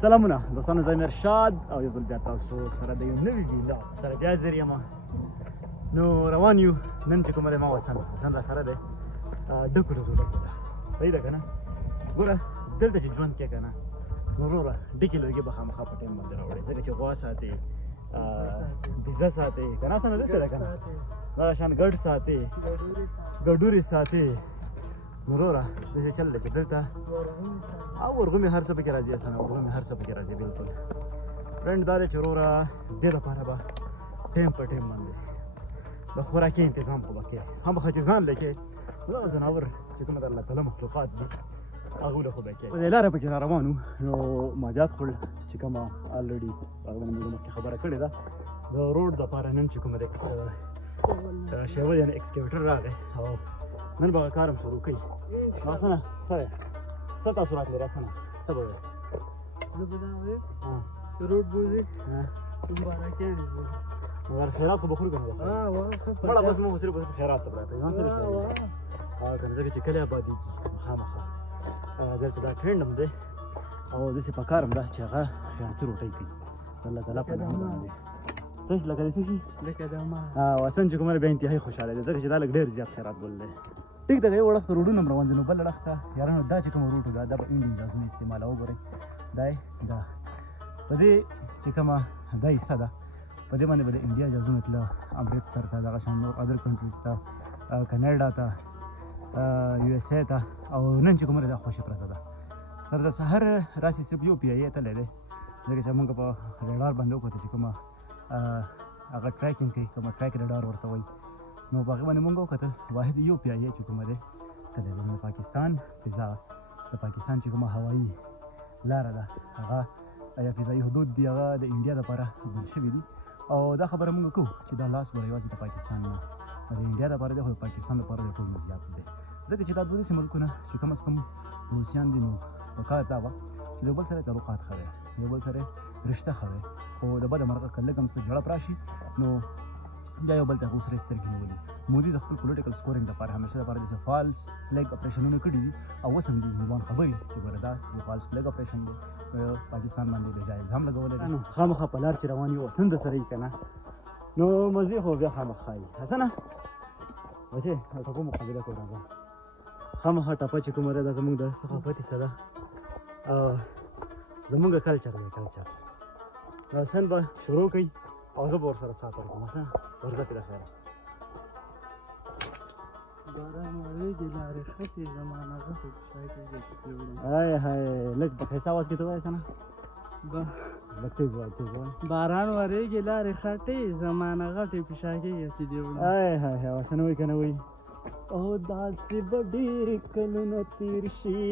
سلامونه دوستانو، زه یم ارشاد او یو ځل بیا تاسو سره د یو نوي ویلاګ سره بیا حاضر یم. نو روان یو نن چې کومه دی ما وسن را سره دی ډکو ډکو ډکو ده صحیح ده که نه. ګوره دلته چې ژوند کې که نه نو وروره ډکې لوږې به خامخا په ټایم باندې راوړې، ځکه چې غوا ساتې، بیزه ساتې که نه سنه داسې ده که نه، دغه شان ګډ ساتې، ګډورې ساتې. نو وروره داسې چل دی چې دلته او ورغومې هر څه پکې راځي، اسانه ورغومې هر څه پکې راځي. بلکل فرنډ دا دی چې وروره دې دپاره به ټایم په ټایم باندې د خوراکي انتظام خو به کوې، خامخا چې ځان لیکې نو دغه ځناور چې کومه د الله تعالی مخلوقات دي هغو له خو به کوې. په دې لاره پکې را روان وو نو ماجات خوړل چې کومه الرېډي هغه باندې موږ مخکې خبره کړې ده د روډ دپاره نن چې کومه د شیول یعنې ایکسکیویټر راغی او نن به هغه کار هم شروع کوي. راسنه څه څه تاسو راتلې راسنه څه به وایې؟ زه به دا وایم چې روډ بوځې مبارکیانې بوځې مګر خیرات خو به خورو که نه ده مړه بس موږ صرف خیرات ته براته ایمان سره که نه ځکه چې کلی ابادېږي خامخا دلته دا ټرینډ هم دی او داسې په کار هم ده چې هغه خیراتي روټۍ کوي د الله تعالی په نام باندې. تاسو لکه د څه شي لکه د ما وسن چې کومه بیا انتهایي خوشحاله دی ځکه چې دا لږ ډېر زیات خیرات بول دی. ټیک ده یو اړخ ته روډونه هم روان دي نو بل اړخ ته یارانو دا چې کومه روټ ده دا به انډین جازونه استعماله. وګورئ دا په دې چې کومه دا حصه ده په دې باندې به د انډیا جازونه تله امرتسر ته دغه شان نور ادر کنټریز ته کاناډا ته یو اس اے ته او نن چې کومه دا خوښي پرته ده تر د سهار راسي صرف یو پی آی ای تللی دی ځکه چې موږ په ریډار باندې وکتو چې کومه هغه ټریکینګ کوي کومه ټریک ریډار ورته وایي نو په هغې باندې موږ وکتل واحد یو پی آی ای چې کومه دی تللی دی. نو پاکستان فضا د پاکستان چې کومه هوایي لاره ده هغه یا فضایي حدود دي هغه د انډیا دپاره بند شوي دي او دا خبره موږ کوو چې دا لاس به یوازې د پاکستان نه د انډیا دپاره دی خو د پاکستان دپاره د ټول نه زیات دی ځکه چې دا دوه داسې ملکونه چې کم از کم پړوسیان دي نو په کار دا وه چې د یو بل سره تعلقات ښه وی، د یو بل سره رشته ښه وی، خو د بده مرغه که لږ هم څه جړپ راشي نو بیا یو بل ته هغو سره یې سترګې نیولي. مودي د خپل پولیټیکل سکورینګ دپاره همیشه دپاره داسې فالس فلیګ اپریشنونه کړي دي او اوس هم دي هندوان خبرې چې ګوره دا یو فالس فلیګ اپریشن دی پاکستان باندې بې جایز هم لګولی دی. نو خامخا په لار چې روان یو حسن د سره یي که نه نو مزې خو بیا خامخا یي. حسنه بچې ټپو مقابله کوو راځه خامخا ټپه چې کومه ده دا زموږ د ثقافت حصه ده او زموږ کلچر دی کلچر. حسن به شروع کوي او زه به ورسره سات ورکوم. حسنه ورځه کې د خیره باران ورېږي لارې خټې زمانه غټې شای کېږي چې پرې وړي هی هی لږ په ښایسته اواز کې ته وایې حسنه لږ تیز وایه تیز وایه. باران ورېږي لارې خټې زمانه غټې په شای کېږي چې دې وړي هی هی هی حسنه وایي که نه وایي او داسې به ډېرې کلونه تېر شي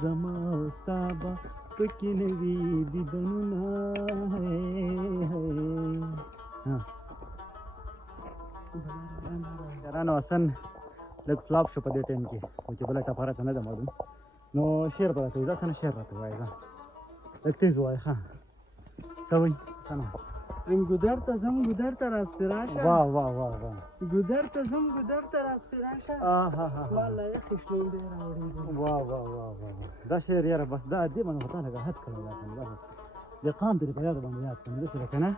زما او ستا به پکې نه وي دیدنونه. یارانو حسن لږ فلاپ شو په دې ټایم کې خو چې بله ټپه راته نه ده معلوم نو شعر به راته وایي. ځه حسنه شعر راته وایه ځه لږ تیز ووایه ښه څه وایي حسنه ګودر ته ځم ګودر ته راپسې راشه واه واه واه واه ګودر ته ځم ګودر ته راپسې راشه والله یخې شلوندې راوړېږي واه واه واه واه دا شعر یاره بس دا دې باندې خو تا لږ حد کړی دا دې قام ته دې په یادو باندې یاد کړم داسې ده که نه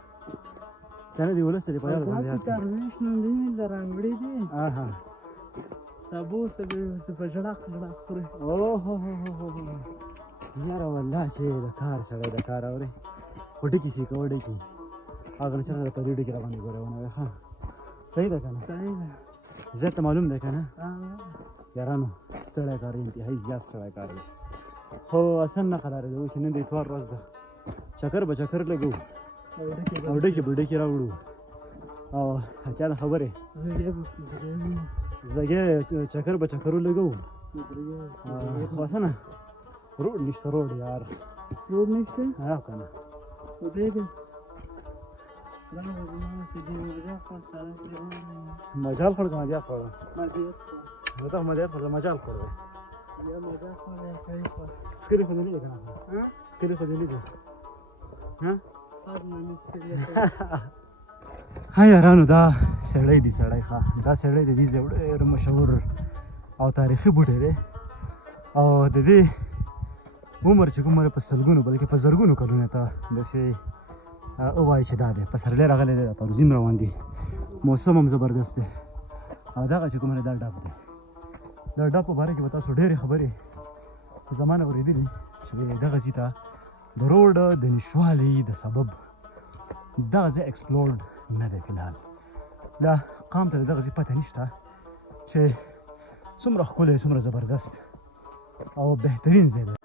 کنه دې ولس ته دې په یادو باندې یاد کړم درویش نومې مې د رانګړې دي سبو څه په ژړاق ژړاق خوري اوهو یاره والله چې د کار سړی د کار اورې خو ډکي سي کوه ډکي هغه نه چېرته په دې ډکي را باندې ګوره ونه وی ښه صحیح ده که نه صحیح ده زیات ته معلوم دی که نه یارانو ستړی کار دی انتهایي زیات ستړی کار دی خو اصل نه قرارېدو چې نن د اتوار ورځ ده چکر به چکر لګو او ډکې به ډکې راوړو او چا د خبرې زګې چکر به چکرو لګو خو اصل نه روډ نشته روډ یار روډ نشته ها که نه خدای دې مجال خور که مجال خور مجال خور مجال خور مجال خور سکلی خو دې نه دی که نه سکلی خو دې نه دی ها یارانو دا سړی دی سړی ښه دا سړی د دې ډېر مشهور او تاریخي بوټی دی او د دې عمر چې کوم په سلګونو بلکې په زرګونو کلونو ته داسې ووایي چې دا دی پسرلی راغلی دی پروزیم روان دي موسم هم زبردست دی او دغه چې کوم دا ډب دی دا ډب په باره کې به تاسو ډېرې خبرې په زمانه اورېدلي چې دغه ځای ته د روډ د نشوالي د سبب دغه ځای ایکسپلورډ نه دی فلحال لا قام ته د دغه ځای پته نشته چې څومره ښکلی څومره زبردست او بهترین ځای دی